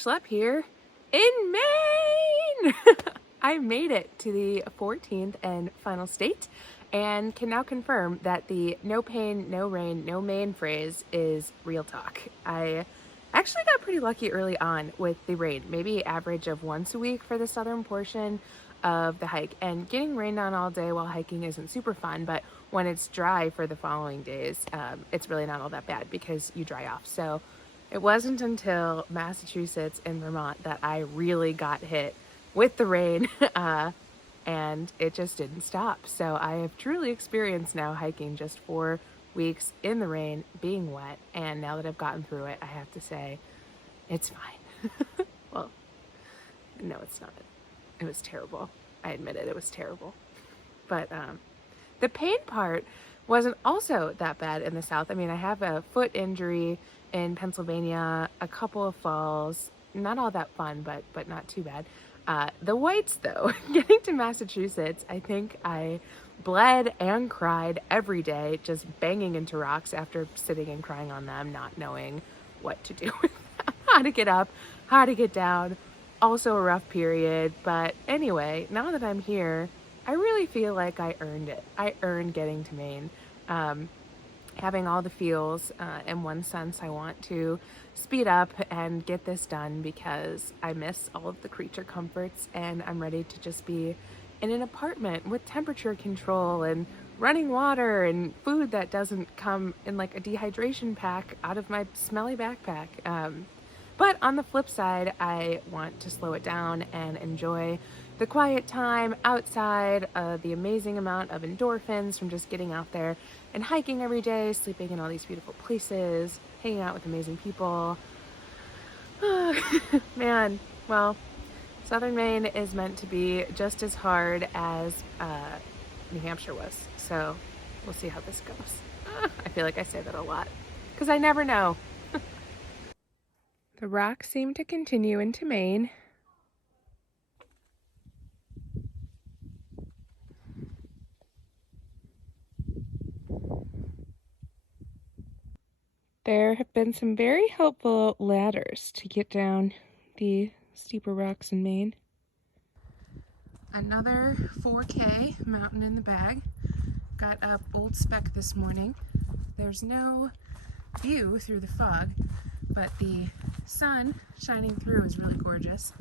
Bigschlep here in Maine! I made it to the 14th and final state and can now confirm that the no pain, no rain, no Maine phrase is real talk. I actually got pretty lucky early on with the rain, maybe average of once a week for the southern portion of the hike. And getting rained on all day while hiking isn't super fun, but when it's dry for the following days, it's really not all that bad because you dry off. So it wasn't until Massachusetts and Vermont that I really got hit with the rain, and it just didn't stop. So I have truly experienced now hiking just 4 weeks in the rain, being wet, and now that I've gotten through it, I have to say, it's fine. Well, no, it's not. It was terrible. I admit it, it was terrible. But the pain part wasn't also that bad in the South. I mean, I have a foot injury in Pennsylvania, a couple of falls, not all that fun, but not too bad. The whites though, getting to Massachusetts, I think I bled and cried every day, just banging into rocks after sitting and crying on them, not knowing what to do with them, how to get up, how to get down. Also a rough period, but anyway, now that I'm here, I really feel like I earned it. I earned getting to Maine. Having all the feels, in one sense, I want to speed up and get this done because I miss all of the creature comforts and I'm ready to just be in an apartment with temperature control and running water and food that doesn't come in like a dehydration pack out of my smelly backpack. But on the flip side, I want to slow it down and enjoy the quiet time outside, the amazing amount of endorphins from just getting out there and hiking every day, sleeping in all these beautiful places, hanging out with amazing people. Man, well, Southern Maine is meant to be just as hard as New Hampshire was. So we'll see how this goes. I feel like I say that a lot because I never know. The rocks seem to continue into Maine. There have been some very helpful ladders to get down the steeper rocks in Maine. Another 4K mountain in the bag. Got up Old Spec this morning. There's no view through the fog, but the sun shining through is really gorgeous.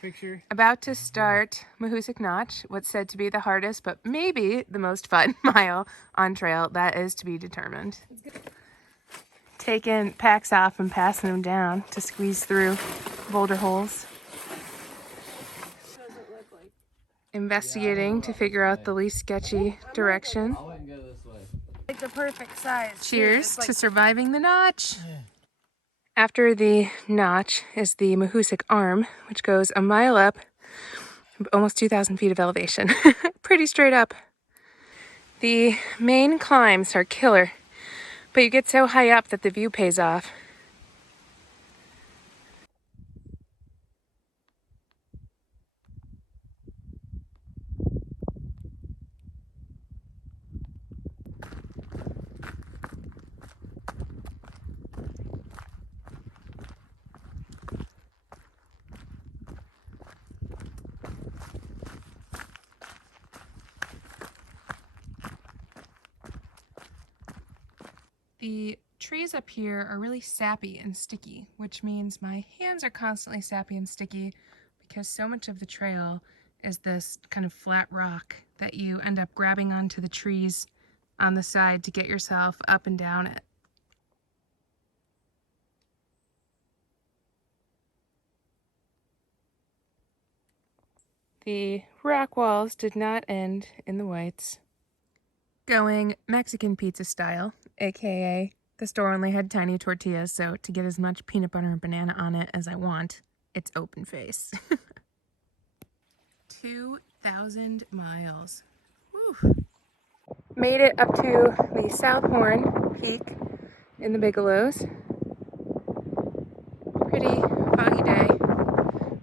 Picture. About to start Mahoosic Notch, what's said to be the hardest but maybe the most fun mile on trail. That is to be determined. Taking packs off and passing them down to squeeze through boulder holes. Investigating to figure out the least sketchy direction. I wouldn't go this way. Like the perfect size. Cheers to surviving the notch. After the notch is the Mahoosic Arm, which goes a mile up, almost 2,000 feet of elevation. Pretty straight up. The main climbs are killer, but you get so high up that the view pays off. The trees up here are really sappy and sticky, which means my hands are constantly sappy and sticky because so much of the trail is this kind of flat rock that you end up grabbing onto the trees on the side to get yourself up and down it. The rock walls did not end in the whites. Going Mexican pizza style, aka The store only had tiny tortillas, so to get as much peanut butter and banana on it as I want, it's open face. 2,000 miles. Whew. Made it up to the South Horn Peak in the Bigelows. Pretty foggy day.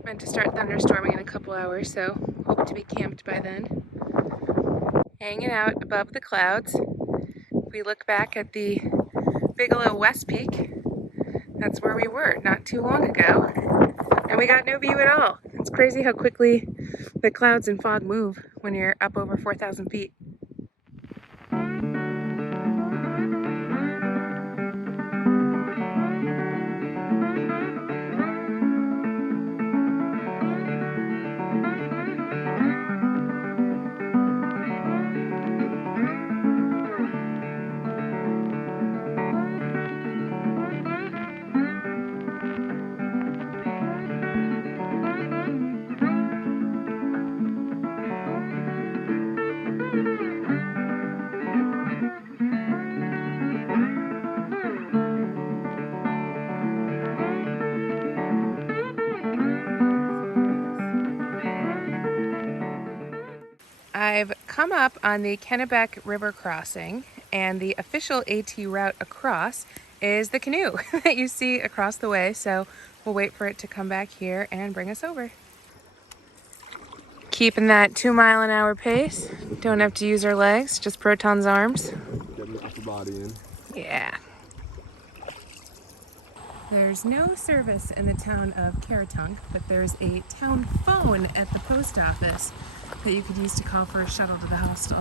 Meant to start thunderstorming in a couple hours, so hope to be camped by then. Hanging out above the clouds. If we look back at the Bigelow West Peak, that's where we were not too long ago. And we got no view at all. It's crazy how quickly the clouds and fog move when you're up over 4,000 feet. I've come up on the Kennebec River crossing, and the official AT route across is the canoe that you see across the way, so we'll wait for it to come back here and bring us over. Keeping that 2-mile-an-hour pace. Don't have to use our legs, just Proton's arms. Getting the upper body in. Yeah. There's no service in the town of Caratunk, but there's a town phone at the post office that you could use to call for a shuttle to the hostel.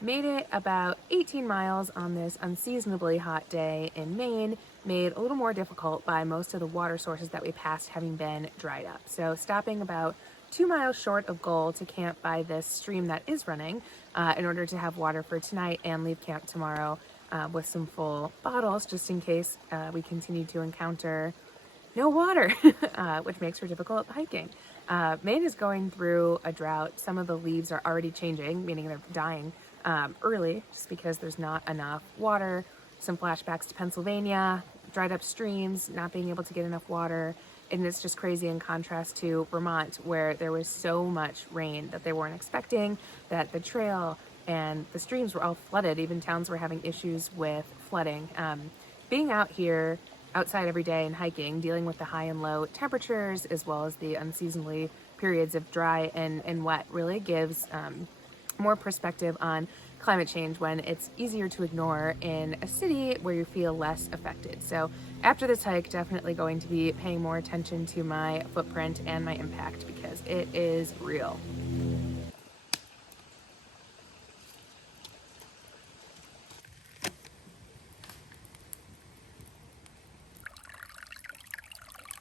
Made it about 18 miles on this unseasonably hot day in Maine, made a little more difficult by most of the water sources that we passed having been dried up. So stopping about 2 miles short of goal to camp by this stream that is running in order to have water for tonight and leave camp tomorrow with some full bottles just in case we continue to encounter no water, which makes for difficult hiking. Maine is going through a drought. Some of the leaves are already changing, meaning they're dying early just because there's not enough water. Some flashbacks to Pennsylvania, dried up streams, not being able to get enough water. And it's just crazy in contrast to Vermont, where there was so much rain that they weren't expecting, that the trail and the streams were all flooded. Even towns were having issues with flooding. Being out here outside every day and hiking, dealing with the high and low temperatures as well as the unseasonably periods of dry and wet really gives more perspective on climate change when it's easier to ignore in a city where you feel less affected. So after this hike, definitely going to be paying more attention to my footprint and my impact because it is real.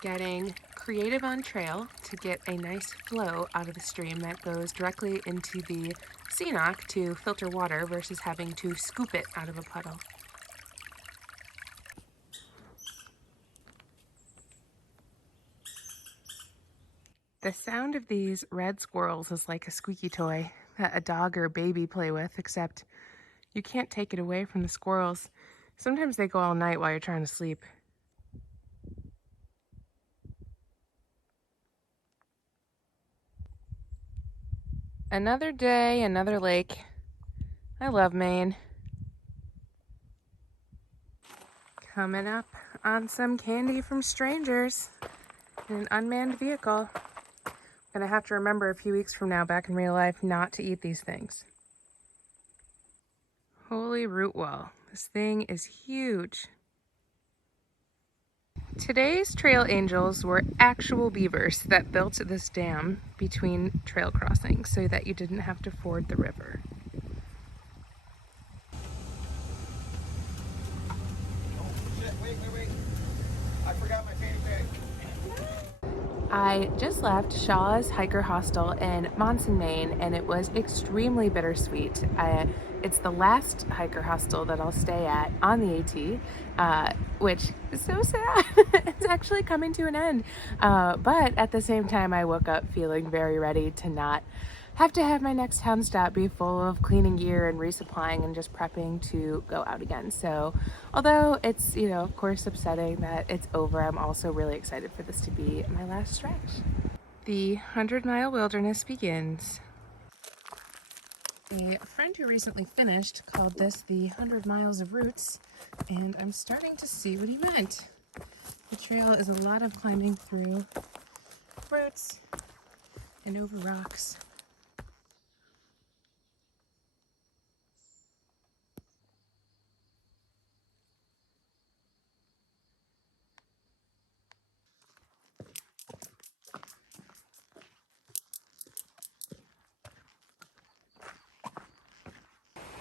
Getting creative on trail to get a nice flow out of the stream that goes directly into the Seanock to filter water versus having to scoop it out of a puddle. The sound of these red squirrels is like a squeaky toy that a dog or a baby play with, except you can't take it away from the squirrels. Sometimes they go all night while you're trying to sleep. Another day, another lake. I love Maine. Coming up on some candy from strangers in an unmanned vehicle. Gonna have to remember a few weeks from now back in real life not to eat these things. Holy root wall. This thing is huge. Today's trail angels were actual beavers that built this dam between trail crossings so that you didn't have to ford the river. wait. I forgot my fanny pack. I just left Shaw's Hiker Hostel in Monson, Maine, and it was extremely bittersweet. It's the last hiker hostel that I'll stay at on the AT, which is so sad. It's actually coming to an end. But at the same time, I woke up feeling very ready to not have to have my next town stop be full of cleaning gear and resupplying and just prepping to go out again. So although it's, of course upsetting that it's over, I'm also really excited for this to be my last stretch. The 100-mile wilderness begins. A friend who recently finished called this the 100 miles of roots, and I'm starting to see what he meant. The trail is a lot of climbing through roots and over rocks.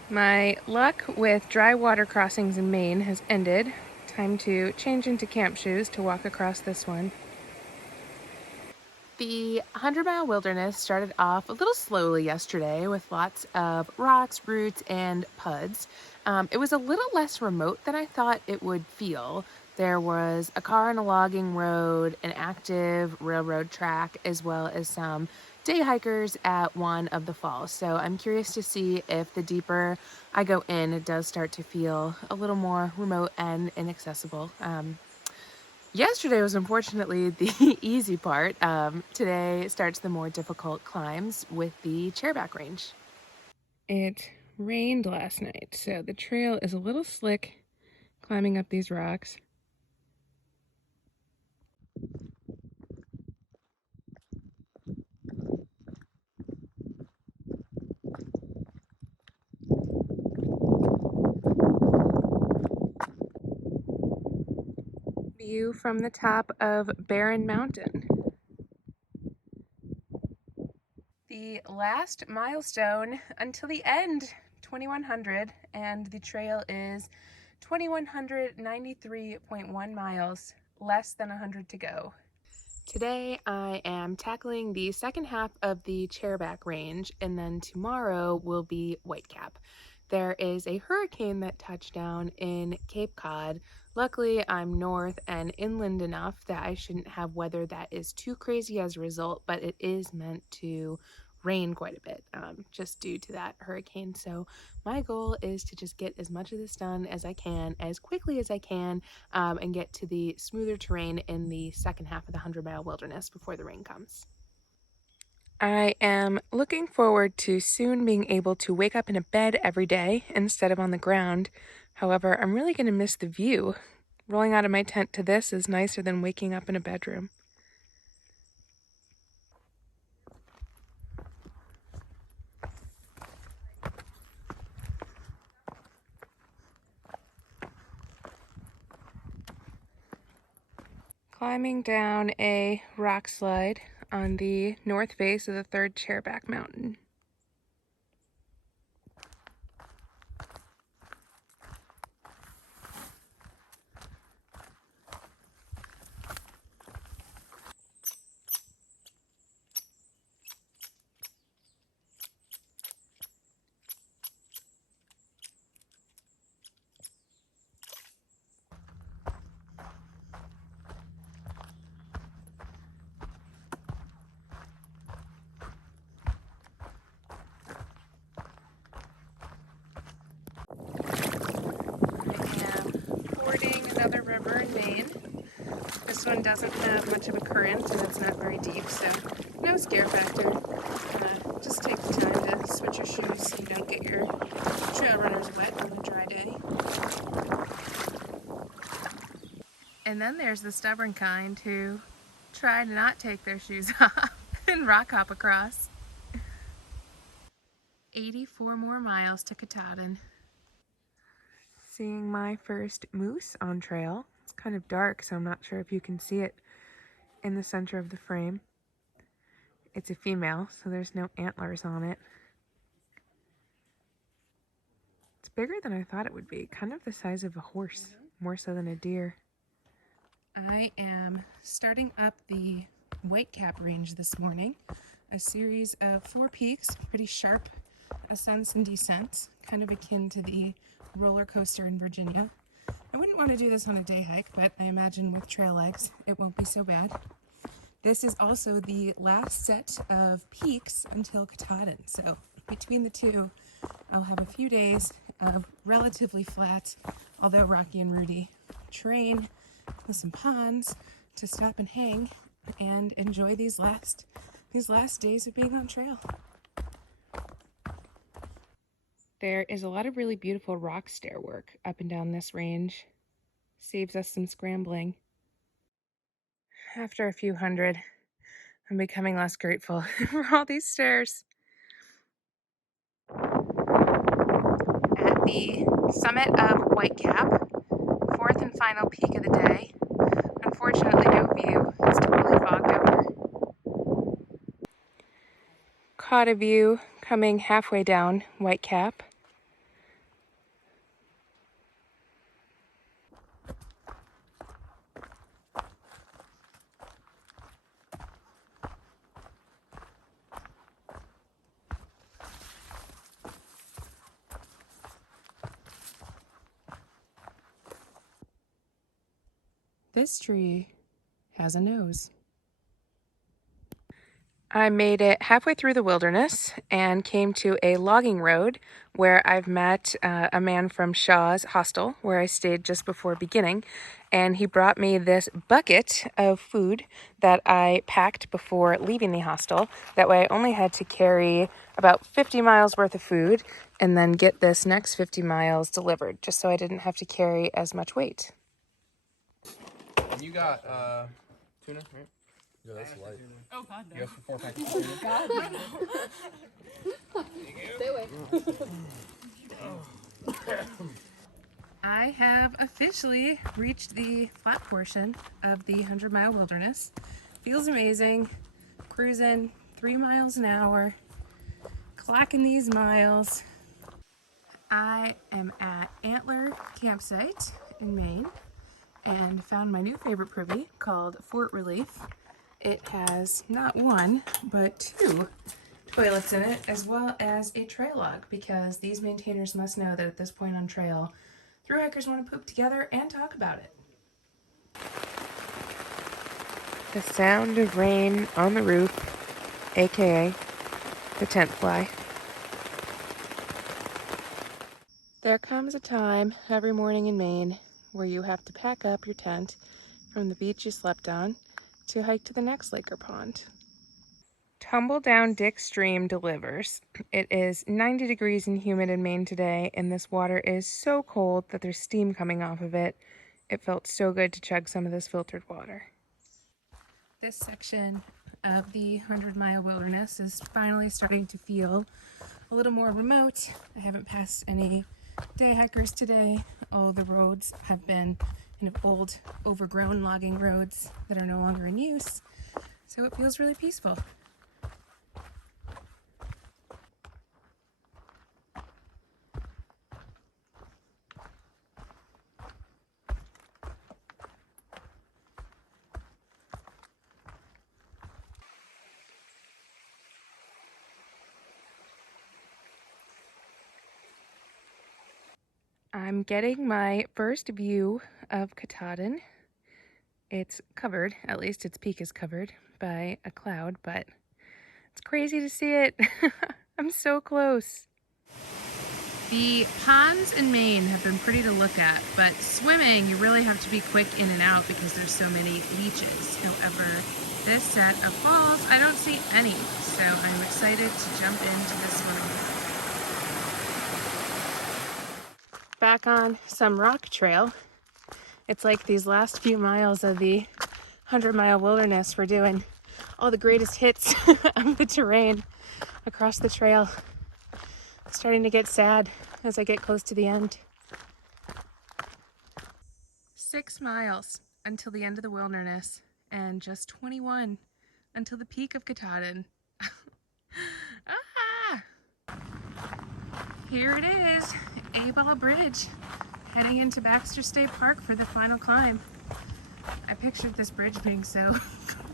My luck with dry water crossings in Maine has ended. Time to change into camp shoes to walk across this one. The 100-mile wilderness started off a little slowly yesterday with lots of rocks, roots, and puds. It was a little less remote than I thought it would feel. There was a car on a logging road, an active railroad track, as well as some day hikers at one of the falls. So I'm curious to see if the deeper I go in, it does start to feel a little more remote and inaccessible. Yesterday was unfortunately the easy part. Today starts the more difficult climbs with the chairback range. It rained last night, so the trail is a little slick climbing up these rocks. View from the top of Barren Mountain. The last milestone until the end, 2100, and the trail is 2193.1 miles, less than 100 to go. Today I am tackling the second half of the chairback range, and then tomorrow will be Whitecap. There is a hurricane that touched down in Cape Cod. Luckily, I'm north and inland enough that I shouldn't have weather that is too crazy as a result, but it is meant to rain quite a bit just due to that hurricane. So my goal is to just get as much of this done as I can, as quickly as I can, and get to the smoother terrain in the second half of the 100-mile wilderness before the rain comes. I am looking forward to soon being able to wake up in a bed every day instead of on the ground. However, I'm really going to miss the view. Rolling out of my tent to this is nicer than waking up in a bedroom. Climbing down a rock slide on the north face of the third chairback mountain. Another river in Maine. This one doesn't have much of a current and it's not very deep, so no scare factor. Just take the time to switch your shoes so you don't get your trail runners wet on a dry day. And then there's the stubborn kind who try to not take their shoes off and rock hop across. 84 more miles to Katahdin. Seeing my first moose on trail. It's kind of dark, so I'm not sure if you can see it in the center of the frame. It's a female, so there's no antlers on it. It's bigger than I thought it would be, kind of the size of a horse. more so than a deer. I am starting up the Whitecap Range this morning, a series of 4 peaks, pretty sharp ascents and descents, kind of akin to the roller coaster in Virginia. I wouldn't want to do this on a day hike, but I imagine with trail legs it won't be so bad. This is also the last set of peaks until Katahdin, so between the two I'll have a few days of relatively flat, although rocky and rooty, terrain with some ponds to stop and hang and enjoy these last days of being on trail. There is a lot of really beautiful rock stair work up and down this range. Saves us some scrambling. After a few hundred, I'm becoming less grateful for all these stairs. At the summit of Whitecap, 4th and final peak of the day. Unfortunately, no view. It's totally fogged over. Caught a view coming halfway down Whitecap. This tree has a nose. I made it halfway through the wilderness and came to a logging road where I've met a man from Shaw's hostel where I stayed just before beginning, and he brought me this bucket of food that I packed before leaving the hostel. That way I only had to carry about 50 miles worth of food and then get this next 50 miles delivered, just so I didn't have to carry as much weight. And you got tuna, right? Yeah, that's light. Oh God, no. You asked for 4 packets of tuna. God, no. Stay away. I have officially reached the flat portion of the 100-mile wilderness. Feels amazing. Cruising 3 miles an hour, clocking these miles. I am at Antler Campsite in Maine and found my new favorite privy called Fort Relief. It has not 1, but 2 toilets in it, as well as a trail log, because these maintainers must know that at this point on trail, thru hikers want to poop together and talk about it. The sound of rain on the roof, aka the tent fly. There comes a time every morning in Maine where you have to pack up your tent from the beach you slept on to hike to the next lake or pond. Tumble Down Dick Stream delivers. It is 90 degrees and humid in Maine today, and this water is so cold that there's steam coming off of it. It felt so good to chug some of this filtered water. This section of the 100-mile wilderness is finally starting to feel a little more remote. I haven't passed any day hikers today. All the roads have been kind of old, overgrown logging roads that are no longer in use, so it feels really peaceful. I'm getting my first view of Katahdin. It's covered, at least its peak is covered by a cloud, but it's crazy to see it. I'm so close. The ponds in Maine have been pretty to look at, but swimming, you really have to be quick in and out because there's so many leeches. However, this set of falls, I don't see any, so I'm excited to jump into this one. Back on some rock trail. It's like these last few miles of the 100-mile wilderness, we're doing all the greatest hits of the terrain across the trail. I'm starting to get sad as I get close to the end. 6 miles until the end of the wilderness, and just 21 until the peak of Katahdin. Ah! Here it is, A-Ball Bridge. Heading into Baxter State Park for the final climb. I pictured this bridge being so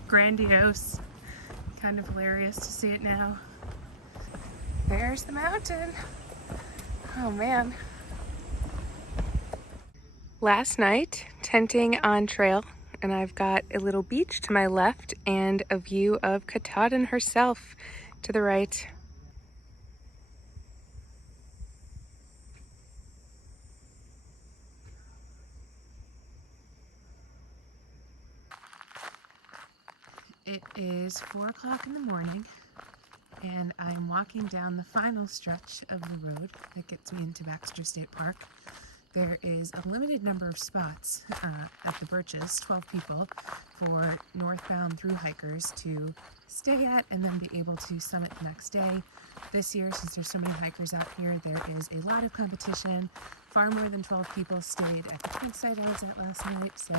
grandiose. Kind of hilarious to see it now. There's the mountain. Oh man. Last night, tenting on trail, and I've got a little beach to my left and a view of Katahdin herself to the right. It is 4 o'clock in the morning, and I'm walking down the final stretch of the road that gets me into Baxter State Park. There is a limited number of spots at the Birches, 12 people, for northbound through hikers to stay at and then be able to summit the next day. This year, since there's so many hikers out here, there is a lot of competition. Far more than 12 people stayed at the campsite I was at last night, so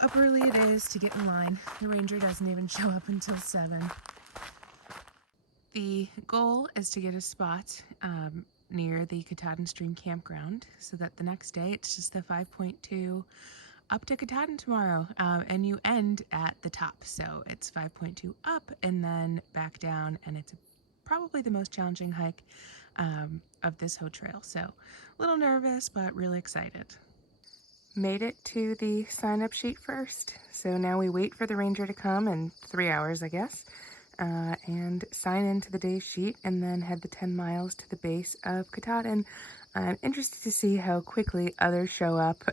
up early it is to get in line. The ranger doesn't even show up until 7. The goal is to get a spot near the Katahdin Stream campground so that the next day it's just the 5.2 up to Katahdin tomorrow, and you end at the top, so it's 5.2 up and then back down, and it's probably the most challenging hike of this whole trail, so a little nervous but really excited. Made it to the sign-up sheet first, so now we wait for the ranger to come in 3 hours, I guess, and sign into the day's sheet and then head the 10 miles to the base of Katahdin. I'm interested to see how quickly others show up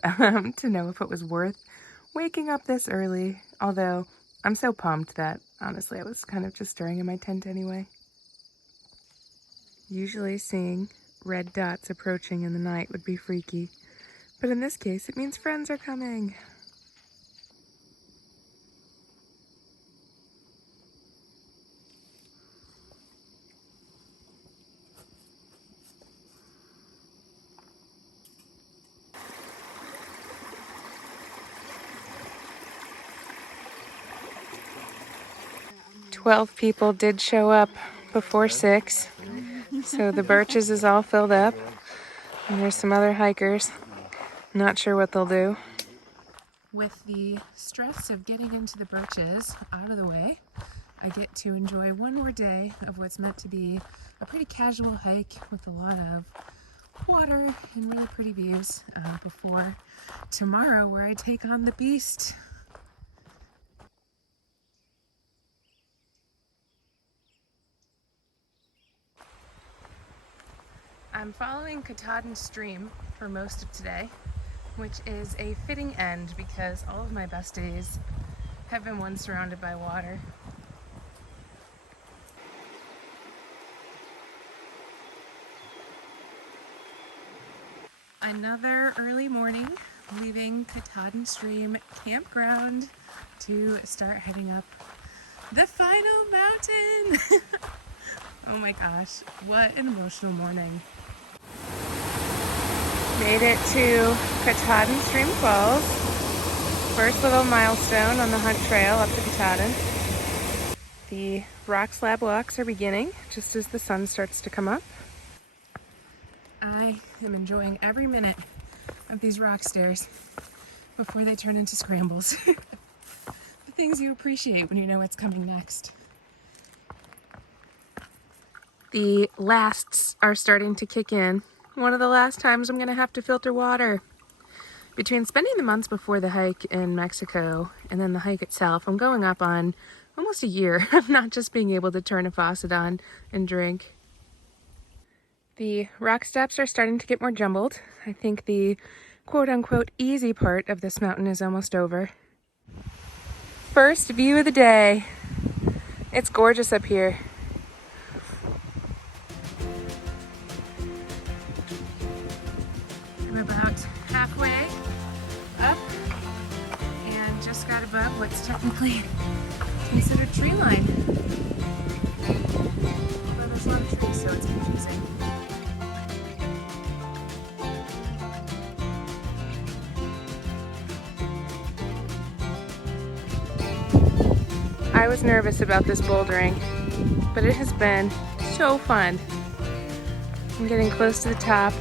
to know if it was worth waking up this early, although I'm so pumped that honestly I was kind of just stirring in my tent anyway. Usually seeing red dots approaching in the night would be freaky, but in this case it means friends are coming. Twelve people did show up before 6, so the Birches is all filled up, and there's some other hikers. Not sure what they'll do. With the stress of getting into the Birches out of the way, I get to enjoy one more day of what's meant to be a pretty casual hike with a lot of water and really pretty views before tomorrow, where I take on the beast. I'm following Katahdin Stream for most of today, which is a fitting end because all of my best days have been ones surrounded by water. Another early morning, leaving Katahdin Stream campground to start heading up the final mountain. Oh my gosh, what an emotional morning. Made it to Katahdin Stream Falls. First little milestone on the hunt trail up to Katahdin. The rock slab walks are beginning just as the sun starts to come up. I am enjoying every minute of these rock stairs before they turn into scrambles. The things you appreciate when you know what's coming next. The lasts are starting to kick in. One of the last times I'm going to have to filter water. Between spending the months before the hike in Mexico and then the hike itself, I'm going up on almost a year of not just being able to turn a faucet on and drink. The rock steps are starting to get more jumbled. I think the quote-unquote easy part of this mountain is almost over. First view of the day. It's gorgeous up here. I'm about halfway up and just got above what's technically considered tree line. Although there's a lot of trees, so it's confusing. I was nervous about this bouldering, but it has been so fun. I'm getting close to the top.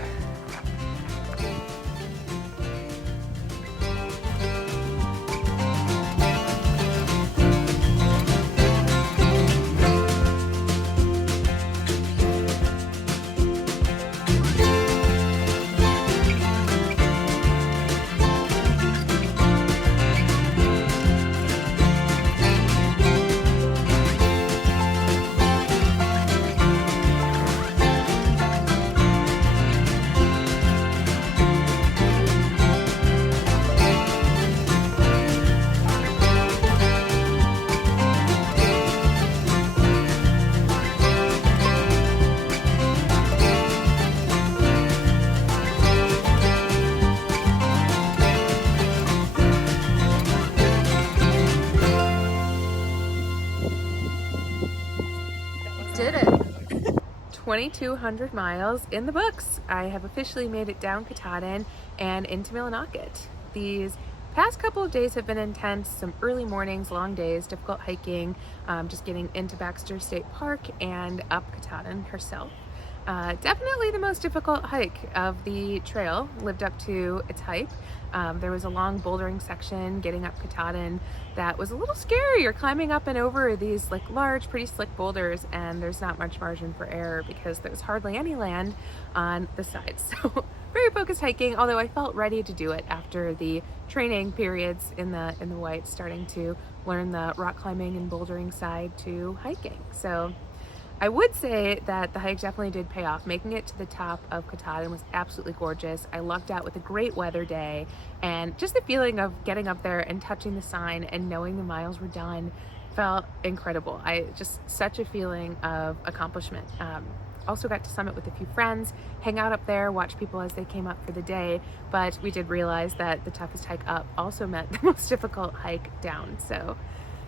2,200 miles in the books. I have officially made it down Katahdin and into Millinocket. These past couple of days have been intense. Some early mornings, long days, difficult hiking, just getting into Baxter State Park and up Katahdin herself. Definitely the most difficult hike of the trail, lived up to its hype. There was a long bouldering section getting up Katahdin that was a little scary. You're climbing up and over these like large, pretty slick boulders, and there's not much margin for error because there's hardly any land on the sides. So very focused hiking, although I felt ready to do it after the training periods in the white, starting to learn the rock climbing and bouldering side to hiking. So I would say that the hike definitely did pay off. Making it to the top of Katahdin was absolutely gorgeous. I lucked out with a great weather day, and just the feeling of getting up there and touching the sign and knowing the miles were done felt incredible. Just such a feeling of accomplishment. Also got to summit with a few friends, hang out up there, watch people as they came up for the day, but we did realize that the toughest hike up also meant the most difficult hike down. So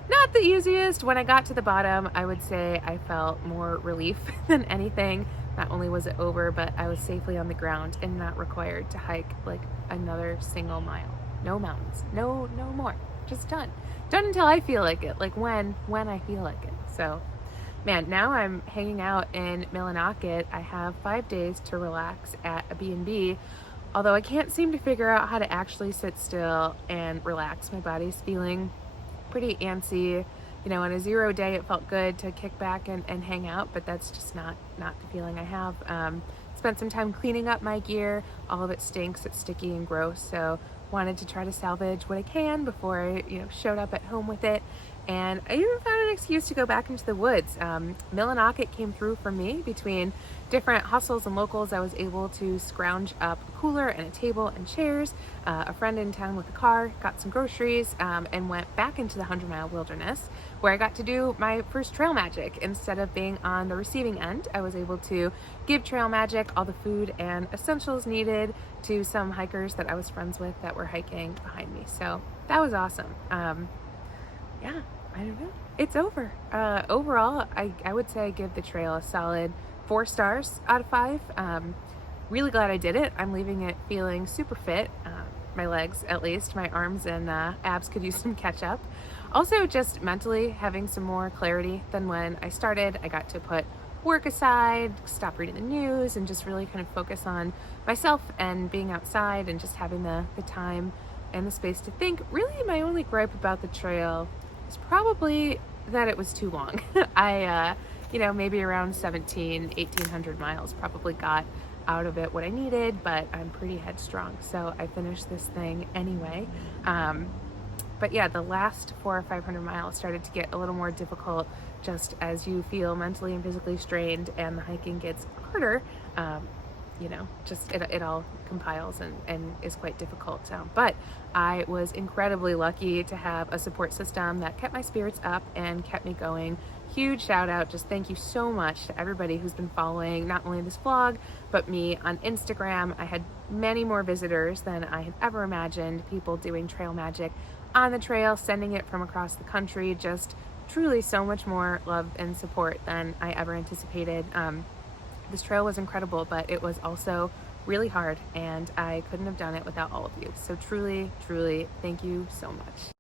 not the easiest. When I got to the bottom, I would say I felt more relief than anything. Not only was it over, but I was safely on the ground and not required to hike like another single mile. No mountains, no more, just done until I feel like it, like when I feel like it. So man, now I'm hanging out in Millinocket. I have 5 days to relax at a B&B, although I can't seem to figure out how to actually sit still and relax. My body's feeling pretty antsy. You know, on a 0 day it felt good to kick back and hang out, but that's just not the feeling I have. Spent some time cleaning up my gear. All of it stinks, it's sticky and gross, so wanted to try to salvage what I can before I showed up at home with it. And I even found an excuse to go back into the woods. Millinocket came through for me. Between different hustles and locals, I was able to scrounge up a cooler and a table and chairs. A friend in town with a car, got some groceries, and went back into the 100-mile wilderness, where I got to do my first trail magic. Instead of being on the receiving end, I was able to give trail magic all the food and essentials needed to some hikers that I was friends with that were hiking behind me. So that was awesome. Yeah, I don't know. It's over. Overall, I would say I give the trail a solid 4 stars out of 5. Really glad I did it. I'm leaving it feeling super fit. My legs, at least. My arms and abs could use some catch up. Also, just mentally having some more clarity than when I started. I got to put work aside, stop reading the news, and just really kind of focus on myself and being outside and just having the time and the space to think. Really, my only gripe about the trail is probably that it was too long. I, maybe around 1,800 miles probably got out of it what I needed, but I'm pretty headstrong, so I finished this thing anyway. But yeah, the last 400 or 500 miles started to get a little more difficult just as you feel mentally and physically strained and the hiking gets harder. Just it all compiles and is quite difficult. But I was incredibly lucky to have a support system that kept my spirits up and kept me going. Huge shout out, just thank you so much to everybody who's been following not only this vlog, but me on Instagram. I had many more visitors than I had ever imagined, people doing trail magic on the trail, sending it from across the country, just truly so much more love and support than I ever anticipated. This trail was incredible, but it was also really hard, and I couldn't have done it without all of you. So truly, truly, thank you so much.